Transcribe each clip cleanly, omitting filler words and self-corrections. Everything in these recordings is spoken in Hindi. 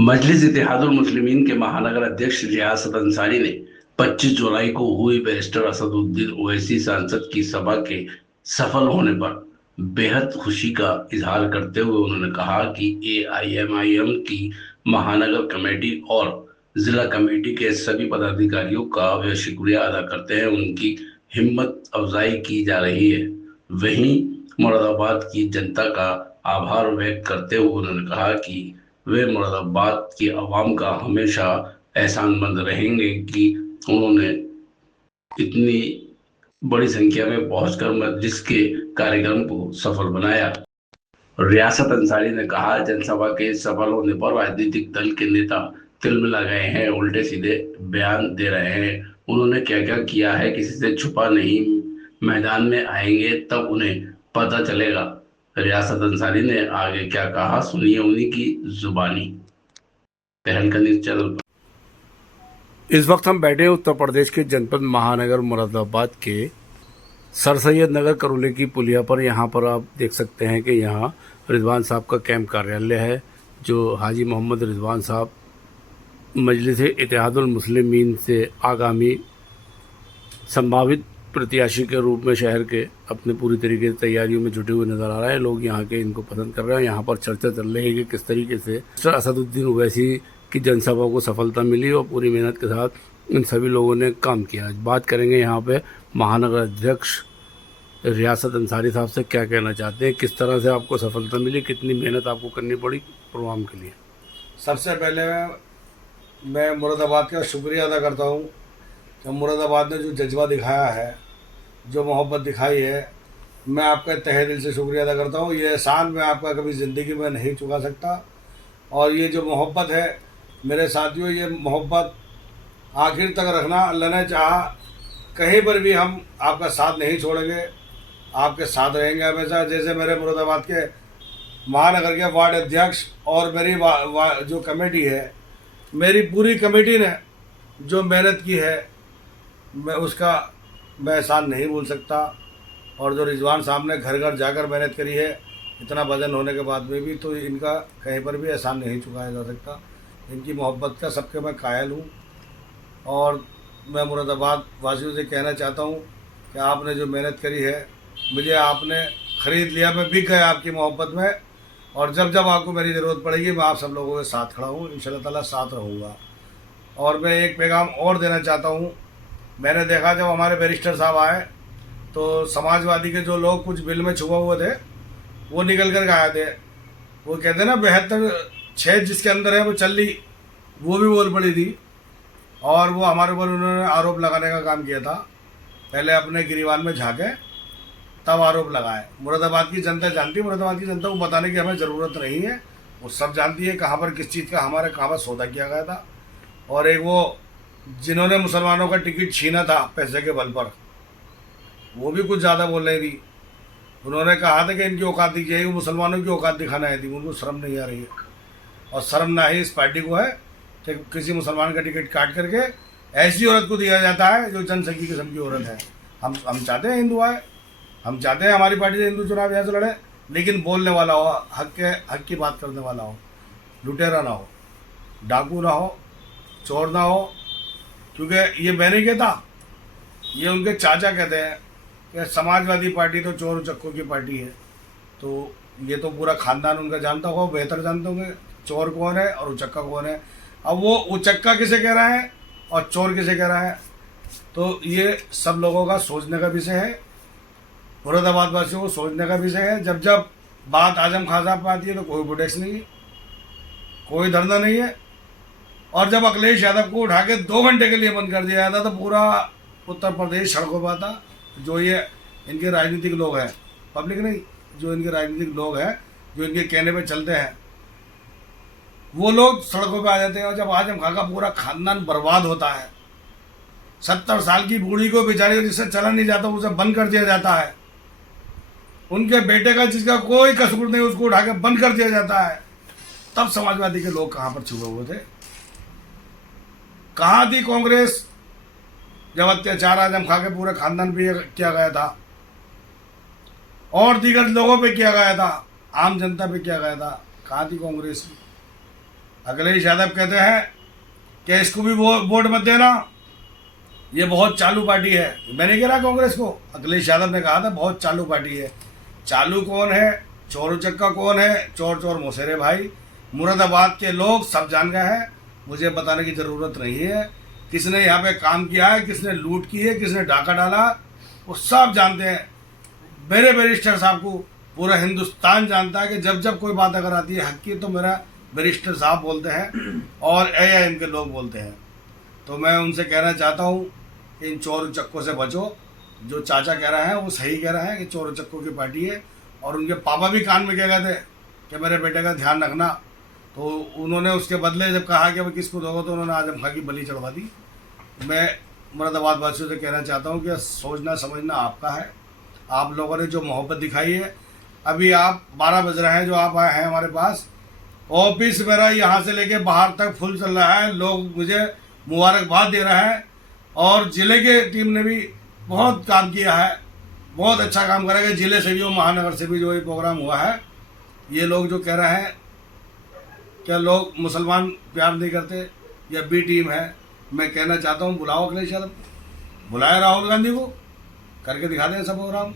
मजलिस इत्तेहादुल मुस्लिमीन के महानगर अध्यक्ष रियासत अंसारी ने 25 जुलाई को हुई बैरिस्टर असदुद्दीन ओवैसी सांसद की सभा के सफल होने पर बेहद खुशी का इजहार करते हुए उन्होंने कहा कि एआईएमआईएम की महानगर कमेटी और जिला कमेटी के सभी पदाधिकारियों का वे शुक्रिया अदा करते हैं। उनकी हिम्मत अफजाई की जा रही है। वहीं मुरादाबाद की जनता का आभार व्यक्त करते हुए उन्होंने कहा कि वे मुरादाबाद की आवाम का हमेशा एहसानमंद रहेंगे कि उन्होंने इतनी बड़ी संख्या में पहुंचकर मस्जिद के कार्यक्रम को सफल बनाया। रियासत अंसारी ने कहा, जनसभा के सफल होने पर राजनीतिक दल के नेता तिलमिला गए हैं, उल्टे सीधे बयान दे रहे हैं। उन्होंने क्या क्या किया है किसी से छुपा नहीं। मैदान में आएंगे तब उन्हें पता चलेगा। रियासत अंसारी ने आगे क्या कहा, सुनिए उन्हीं की जुबानी। पहल का न्यूज चैनल। इस वक्त हम बैठे हैं उत्तर प्रदेश के जनपद महानगर मुरादाबाद के सर सैयद नगर करोली की पुलिया पर। यहाँ पर आप देख सकते हैं कि यहाँ रिजवान साहब का कैंप कार्यालय है, जो हाजी मोहम्मद रिजवान साहब मजलिस इत्तेहादुल मुस्लिमीन से आगामी संभावित प्रत्याशी के रूप में शहर के अपने पूरी तरीके से तैयारियों में जुटे हुए नजर आ रहे हैं। लोग यहाँ के इनको पसंद कर रहे हैं। यहाँ पर चर्चा चल रही है कि किस तरीके से सर असदुद्दीन ओवैसी की जनसभा को सफलता मिली और पूरी मेहनत के साथ इन सभी लोगों ने काम किया। आज बात करेंगे यहाँ पे महानगर अध्यक्ष रियासत अंसारी साहब से क्या कहना चाहते हैं, किस तरह से आपको सफलता मिली, कितनी मेहनत आपको करनी पड़ी प्रोग्राम के लिए। सबसे पहले मैं मुरादाबाद का शुक्रिया अदा करता हूँ कि मुरादाबाद ने जो जज्बा दिखाया है, जो मोहब्बत दिखाई है, मैं आपका तहे दिल से शुक्रिया अदा करता हूँ। ये एहसान मैं आपका कभी ज़िंदगी में नहीं चुका सकता। और ये जो मोहब्बत है मेरे साथियों, ये मोहब्बत आखिर तक रखना। अल्लाह ने चाहा कहीं पर भी हम आपका साथ नहीं छोड़ेंगे, आपके साथ रहेंगे हमेशा। जैसे मेरे मुरादाबाद के महानगर के वार्ड अध्यक्ष और मेरी जो कमेटी है, मेरी पूरी कमेटी ने जो मेहनत की है, मैं उसका मैं एहसान नहीं भूल सकता। और जो रिजवान साहब ने घर घर जाकर मेहनत करी है, इतना वजन होने के बाद में भी, तो इनका कहीं पर भी एहसान नहीं चुकाया जा सकता। इनकी मोहब्बत का सबके मैं कायल हूँ। और मैं मुरादाबाद वासियों से कहना चाहता हूँ कि आपने जो मेहनत करी है, मुझे आपने ख़रीद लिया, मैं बिक गया आपकी मोहब्बत में। और जब जब आपको मेरी ज़रूरत पड़ेगी, मैं आप सब लोगों के साथ खड़ा हूँ, इंशाल्लाह ताला साथ रहूँगा। और मैं एक पैगाम और देना चाहता हूँ। मैंने देखा जब हमारे बैरिस्टर साहब आए तो समाजवादी के जो लोग कुछ बिल में छुपा हुए थे, वो निकल कर आए थे। वो कहते ना 72(6) जिसके अंदर है वो चल ली, वो भी बोल पड़ी थी। और वो हमारे ऊपर उन्होंने आरोप लगाने का काम किया था। पहले अपने गिरीवान में झाँके तब आरोप लगाए। मुरादाबाद की जनता जानती है, मुरादाबाद की जनता को बताने की हमें ज़रूरत नहीं है, वो सब जानती है कहाँ पर किस चीज़ का हमारे कहाँ पर सौदा किया गया था। और एक वो जिन्होंने मुसलमानों का टिकट छीना था पैसे के बल पर, वो भी कुछ ज़्यादा बोल रही थी। उन्होंने कहा था कि इनकी औकात दिखाई, वो मुसलमानों की औकात दिखाना आई थी, उनको शर्म नहीं आ रही है। और शर्म ना ही इस पार्टी को है कि किसी मुसलमान का टिकट काट करके ऐसी औरत को दिया जाता है जो जनसंघी किस्म की औरत है। हम चाहते हैं हिंदू आए, हम चाहते हैं हमारी पार्टी से हिंदू चुनाव यहाँ से लड़े, लेकिन बोलने वाला हो, हक की बात करने वाला हो, लुटेरा ना हो, डाकू ना हो, चोर ना हो। क्योंकि ये मैं नहीं कहता, ये उनके चाचा कहते हैं कि समाजवादी पार्टी तो चोर उचक्कों की पार्टी है। तो ये तो पूरा खानदान उनका जानता होगा, बेहतर जानते होंगे चोर कौन है और उचक्का कौन है। अब वो उचक्का किसे कह रहा है और चोर किसे कह रहा है, तो ये सब लोगों का सोचने का विषय है, मुरादाबाद वासियों को सोचने का विषय है। जब जब बात आजम खान साहब पर आती है तो कोई प्रोटेक्स नहीं है, कोई धरना नहीं है। और जब अखिलेश यादव को उठा के 2 घंटे के लिए बंद कर दिया जाता तो पूरा उत्तर प्रदेश सड़कों पर आता। जो ये इनके राजनीतिक लोग हैं, पब्लिक नहीं, जो इनके राजनीतिक लोग हैं, जो इनके कहने पे चलते हैं, वो लोग सड़कों पे आ जाते हैं। और जब आजम खान का पूरा खानदान बर्बाद होता है, 70 साल की बूढ़ी को बेचारी जिससे चला नहीं जाता उसे बंद कर दिया जाता है, उनके बेटे का जिसका कोई कसूर नहीं उसको उठा के बंद कर दिया जाता है, तब समाजवादी के लोग कहाँ पर छुपे हुए थे? कहाँ थी कांग्रेस जब अत्याचार आजम खान के पूरे खानदान पे किया गया था और दीगर लोगों पे किया गया था, आम जनता पे किया गया था? कहाँ थी कांग्रेस? अखिलेश यादव कहते हैं कि इसको भी वोट मत देना, ये बहुत चालू पार्टी है। मैंने कह रहा कांग्रेस को, अखिलेश यादव ने कहा था बहुत चालू पार्टी है। चालू कौन है, चोर उचक्का कौन है? चोर चोर मोसेरे भाई। मुरादाबाद के लोग सब जान गए हैं, मुझे बताने की ज़रूरत नहीं है। किसने यहाँ पे काम किया है, किसने लूट की है, किसने डाका डाला, वो सब जानते हैं। मेरे बैरिस्टर साहब को पूरा हिंदुस्तान जानता है कि जब जब कोई बात अगर आती है हक की तो मेरा बैरिस्टर साहब बोलते हैं और AIM के लोग बोलते हैं। तो मैं उनसे कहना चाहता हूँ कि इन चोर उचक्कों से बचो। जो चाचा कह रहे हैं वो सही कह रहे हैं कि चोर उचक्कों की पार्टी है। और उनके पापा भी कान में कह गए थे कि मेरे बेटे का ध्यान रखना, तो उन्होंने उसके बदले जब कहा कि भाई किसको दोगे तो उन्होंने आजम खां की बलि चढ़वा दी। मैं मुरादाबाद वासियों से कहना चाहता हूँ कि सोचना समझना आपका है। आप लोगों ने जो मोहब्बत दिखाई है, अभी आप 12 बज रहे हैं जो आप आए हैं हमारे पास, ऑफिस मेरा यहाँ से लेके बाहर तक फुल चल रहा है। लोग मुझे मुबारकबाद दे रहे हैं और ज़िले के टीम ने भी बहुत काम किया है, बहुत अच्छा काम करेगा। ज़िले से भी और महानगर से भी जो ये प्रोग्राम हुआ है, ये लोग जो कह रहे हैं क्या लोग मुसलमान प्यार नहीं करते या B टीम है, मैं कहना चाहता हूँ बुलाओ अखिलेश यादव, बुलाया राहुल गांधी को, करके दिखा दें ऐसा प्रोग्राम।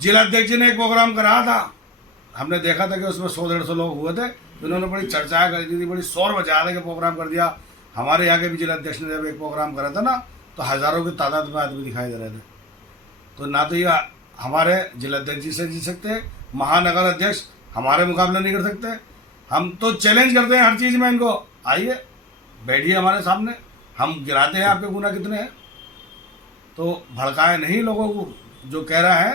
जिला अध्यक्ष जी ने एक प्रोग्राम कराया था, हमने देखा था कि उसमें 100-150 लोग हुए थे। उन्होंने बड़ी चर्चाएं कर दी थी, बड़ी शोर मचाया था कि प्रोग्राम कर दिया। हमारे यहाँ के भी जिला अध्यक्ष ने जब एक प्रोग्राम करा था ना, तो हज़ारों की तादाद में आदमी दिखाई दे रहे थे। तो ना तो ये हमारे जिला अध्यक्ष जी से जीत सकते, महानगर अध्यक्ष हमारे मुकाबला नहीं कर सकते। हम तो चैलेंज करते हैं हर चीज़ में इनको, आइए बैठिए हमारे सामने, हम गिराते हैं आपके गुना कितने हैं। तो भड़काए नहीं लोगों को। जो कह रहा है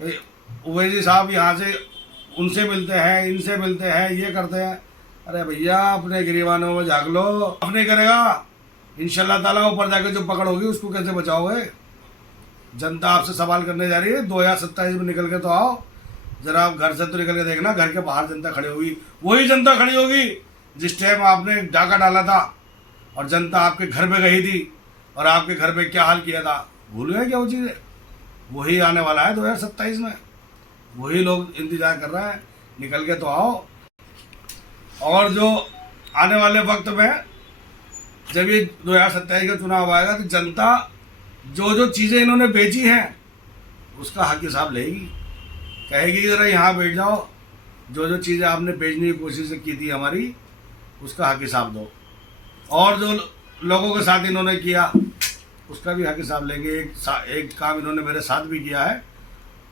कि ओवैसी साहब यहाँ से उनसे मिलते हैं, इनसे मिलते हैं, ये करते हैं, अरे भैया अपने गिरीबानों में झाँक लो। अपने करेगा इंशाल्लाह ताला, ऊपर जाके जो पकड़ होगी उसको कैसे बचाओगे? जनता आपसे सवाल करने जा रही है। 2027 में निकल के तो आओ, जरा आप घर से तो निकल के देखना, घर के बाहर जनता खड़ी होगी। वही जनता खड़ी होगी जिस टाइम आपने डाका डाला था और जनता आपके घर पे गई थी और आपके घर पे क्या हाल किया था। भूल गए क्या वो चीज़ें? वही आने वाला है 2027 में, वही लोग इंतजार कर रहे हैं, निकल के तो आओ। और जो आने वाले वक्त में जब ये 2027 का चुनाव आएगा तो जनता जो जो चीज़ें इन्होंने बेची हैं उसका हक हिसाब लेगी, कहेगी जरा यहाँ बैठ जाओ, जो जो चीज़ें आपने बेचने की कोशिश की थी हमारी उसका हक हिसाब दो। और जो लोगों के साथ इन्होंने किया उसका भी हक हिसाब लेंगे। एक काम इन्होंने मेरे साथ भी किया है,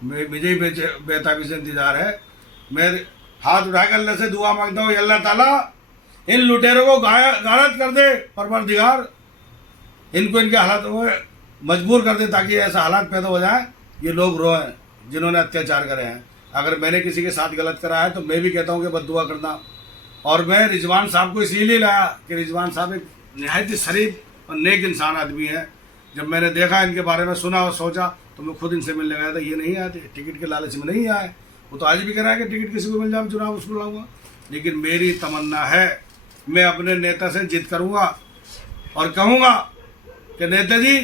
मुझे ही बेताबी से इंतजार है। मैं हाथ उठा कर अल्लाह से दुआ मांगता हूँ, अल्लाह ताला इन लुटेरों को गारत कर दे, परवरदिगार इनको इनके हालात में मजबूर कर दे ताकि ऐसा हालात पैदा हो जाए ये लोग रोएं जिन्होंने अत्याचार करे हैं। अगर मैंने किसी के साथ गलत करा है तो मैं भी कहता हूँ कि बद्दुआ करना। और मैं रिजवान साहब को इसीलिए लाया कि रिजवान साहब एक नहायत ही शरीफ और नेक इंसान आदमी है। जब मैंने देखा इनके बारे में, सुना और सोचा, तो मैं खुद इनसे मिलने गया था। ये नहीं आए थे, टिकट के लालच में नहीं आए। वो तो आज भी कह रहा है कि टिकट किसी को मिल जाए चुनाव उसको लाऊंगा। लेकिन मेरी तमन्ना है मैं अपने नेता से जिद करूँगा और कहूँगा कि नेता जी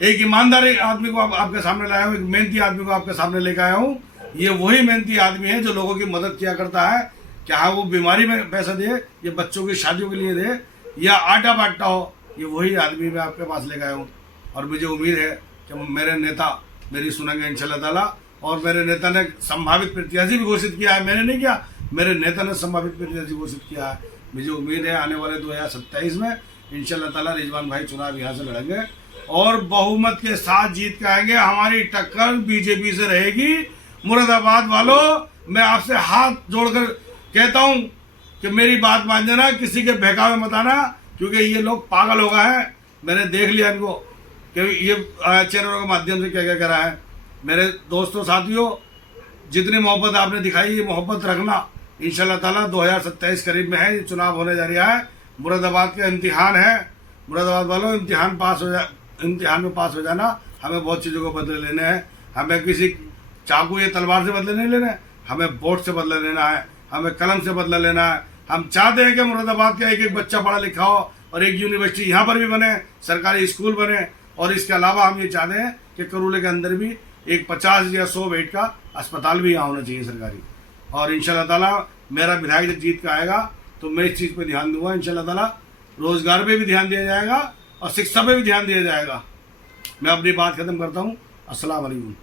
एक ईमानदार आदमी को आपके सामने लाया हूँ, एक मेहनती आदमी को आपके सामने लेकर आया हूँ। ये वही मेहनती आदमी है जो लोगों की मदद किया करता है, चाहे वो बीमारी में पैसा दे या बच्चों की शादियों के लिए दे या आटा बांटता हो, ये वही आदमी मैं आपके पास लेकर आया हूँ। और मुझे उम्मीद है कि मेरे नेता मेरी सुनेंगे इंशाल्लाह ताला। और मेरे नेता ने संभावित प्रत्याशी भी घोषित किया है, मैंने नहीं किया, मेरे नेता ने संभावित प्रत्याशी घोषित किया है। मुझे उम्मीद है आने वाले 2027 में इंशाल्लाह ताला रिजवान भाई चुनाव यहाँ से लड़ेंगे और बहुमत के साथ जीत के आएंगे। हमारी टक्कर बीजेपी से रहेगी। मुरादाबाद वालों, मैं आपसे हाथ जोड़कर कहता हूँ कि मेरी बात मान जाना, किसी के बहकावे मत आना, क्योंकि ये लोग पागल हो गए हैं। मैंने देख लिया इनको कि ये चैनलों के माध्यम से क्या क्या करा है। मेरे दोस्तों साथियों, जितनी मोहब्बत आपने दिखाई ये मोहब्बत रखना। इंशाल्लाह ताला 2027 करीब में है, ये चुनाव होने जा रहा है। मुरादाबाद का इम्तिहान है। मुरादाबाद वालों, इम्तिहान में पास हो जाना। हमें बहुत चीज़ों को बदले लेने हैं। हमें किसी चाकू या तलवार से बदले नहीं लेने, हमें वोट से बदला लेना है, हमें कलम से बदला लेना है। हम चाहते हैं कि मुरादाबाद का एक एक बच्चा पढ़ा लिखा हो और एक यूनिवर्सिटी यहाँ पर भी बने, सरकारी स्कूल बने। और इसके अलावा हम ये चाहते हैं कि करूले के अंदर भी एक 50 या 100 बेड का अस्पताल भी यहाँ होना चाहिए सरकारी। और इंशाल्लाह ताला मेरा विधायक जब जीत का आएगा तो मैं इस चीज़ पे ध्यान दूंगा इंशाल्लाह ताला। रोज़गार पे भी ध्यान दिया जाएगा और शिक्षा पे भी ध्यान दिया जाएगा। मैं अपनी बात ख़त्म करता हूँ। अस्सलाम वालेकुम।